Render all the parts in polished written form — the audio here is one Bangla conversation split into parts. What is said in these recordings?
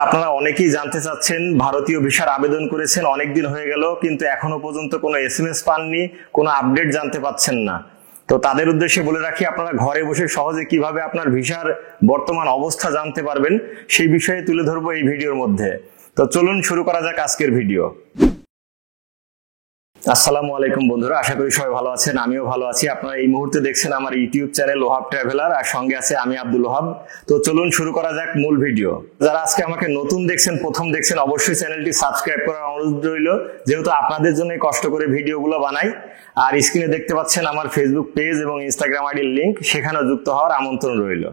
আপনারা অনেকেই জানতে চাচ্ছেন, ভারতীয় ভিসার আবেদন করেছেন, অনেক দিন হয়ে গেল কিন্তু এখনো পর্যন্ত কোনো এসএমএস পাননি, কোনো আপডেট জানতে পাচ্ছেন না। তো তাদের উদ্দেশ্যে বলে রাখি, আপনারা ঘরে বসে সহজে কিভাবে আপনার ভিসার বর্তমান অবস্থা জানতে পারবেন সেই বিষয়ে তুলে ধরবো এই ভিডিওর মধ্যে। তো চলুন শুরু করা যাক আজকের ভিডিও। আসসালামু আলাইকুম বন্ধুরা, আশা করি সবাই ভালো আছেন, আমিও ভালো আছি। আপনারা এই মুহূর্তে দেখছেন আমার ইউটিউব চ্যানেল ওহাব ট্রাভেলার, আর সঙ্গে আছে আমি আব্দুল ওহাব। তো চলুন শুরু করা যাক মূল ভিডিও। যারা আজকে আমাকে নতুন দেখছেন, প্রথম দেখছেন, অবশ্যই চ্যানেলটি সাবস্ক্রাইব করার অনুরোধ রইল, যেহেতু আপনাদের জন্য কষ্ট করে ভিডিওগুলো বানাই। আর স্ক্রিনে দেখতে পাচ্ছেন আমার ফেসবুক পেজ এবং ইনস্টাগ্রাম আইডির লিংক, সেখানেও যুক্ত হওয়ার আমন্ত্রণ রইল।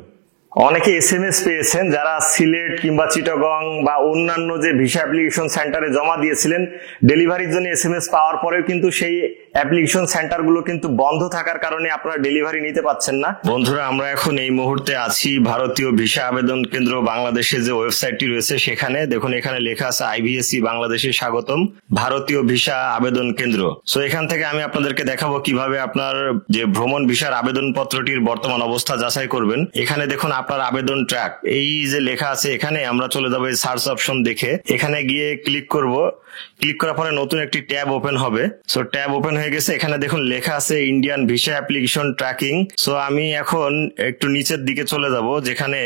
অনেকে এসএমএস পেয়েছেন যারা সিলেট কিংবা চিটাগং বা অন্যান্য যে ভিসা অ্যাপ্লিকেশন সেন্টারে জমা দিয়েছিলেন, ডেলিভারির জন্য এসএমএস পাওয়ার পরেও কিন্তু সেই অ্যাপ্লিকেশন সেন্টারগুলো কিন্তু বন্ধ থাকার কারণে আপনারা ডেলিভারি নিতে পাচ্ছেন না। বন্ধুরা, আমরা এখন এই মুহূর্তে আছি ভারতীয় ভিসা আবেদন কেন্দ্র বাংলাদেশের যে ওয়েবসাইটটি রয়েছে সেখানে। দেখুন, এখানে লেখা আছে আইভিএসি বাংলাদেশে স্বাগতম, ভারতীয় ভিসা আবেদন কেন্দ্র। সো এখান থেকে আমি আপনাদেরকে দেখাবো কিভাবে আপনার যে ভ্রমণ ভিসার আবেদন পত্রটির বর্তমান অবস্থা যাচাই করবেন। এখানে দেখুন আপনার আবেদন ট্র্যাক, এই যে লেখা আছে এখানে আমরা চলে যাবো এই সার্চ অপশন দেখে, এখানে গিয়ে ক্লিক করব। ক্লিক করার পরে নতুন একটি ট্যাব ওপেন হবে। সো ট্যাব ওপেন হয়ে গেছে, এখানে দেখুন লেখা আছে Indian visa application tracking. So আমি এখন একটু নিচের দিকে চলে যাব, যেখানে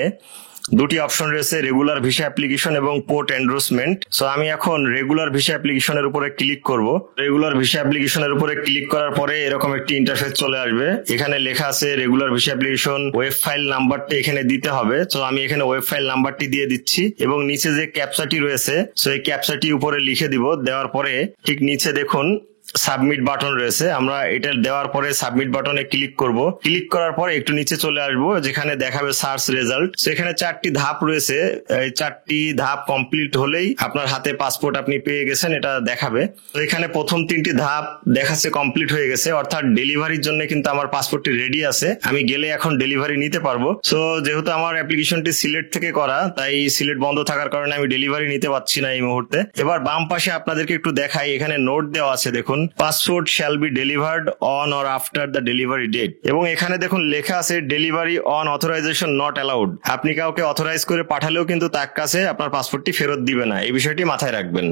দুটি অপশন রয়েছে, রেগুলার ভিসা অ্যাপ্লিকেশন এবং পোর্ট এন্ডোর্সমেন্ট। সো আমি এখন রেগুলার ভিসা অ্যাপ্লিকেশনের উপরে ক্লিক করব। রেগুলার ভিসা অ্যাপ্লিকেশনের উপরে ক্লিক করার পরে এরকম একটি ইন্টারফেস চলে আসবে। এখানে লেখা আছে regular visa application web file নাম্বারটা এখানে দিতে হবে। সো আমি এখানে ওয়েব ফাইল নাম্বারটি দিয়ে দিচ্ছি এবং নিচে যে ক্যাপচাটি রয়েছে, সো এই ক্যাপচাটি উপরে লিখে দিব। দেওয়ার পরে ঠিক নিচে দেখুন সাবমিট বাটন রয়েছে, আমরা এটা দেওয়ার পরে সাবমিট বাটনে ক্লিক করব। ক্লিক করার পরে একটু নিচে চলে আসবো, যেখানে দেখাবে সার্চ রেজাল্ট। সেখানে 4টি ধাপ রয়েছে, এই 4টি ধাপ কমপ্লিট হলেই আপনার হাতে পাসপোর্ট আপনি পেয়ে গেছেন এটা দেখাবে। তো এখানে প্রথম 3টি ধাপ দেখাচ্ছে কমপ্লিট হয়ে গেছে, অর্থাৎ ডেলিভারির জন্য কিন্তু আমার পাসপোর্টটি রেডি আছে, আমি গেলে এখন ডেলিভারি নিতে পারবো। সো যেহেতু আমার অ্যাপ্লিকেশনটি সিলেট থেকে করা, তাই সিলেট বন্ধ থাকার কারণে আমি ডেলিভারি নিতে পারছি না এই মুহূর্তে। এবার বাম পাশে আপনাদেরকে একটু দেখাই, এখানে নোট দেওয়া আছে, দেখুন passport shall be delivered on or after the delivery date. এবং এখানে দেখুন লেখা আছে delivery on authorization not allowed. আপনি কাউকে অথরাইজ করে পাঠালেও কিন্তু তার কাছে আপনার পাসপোর্টটি ফেরত দিবে না, এই বিষয়টি মাথায় রাখবেন।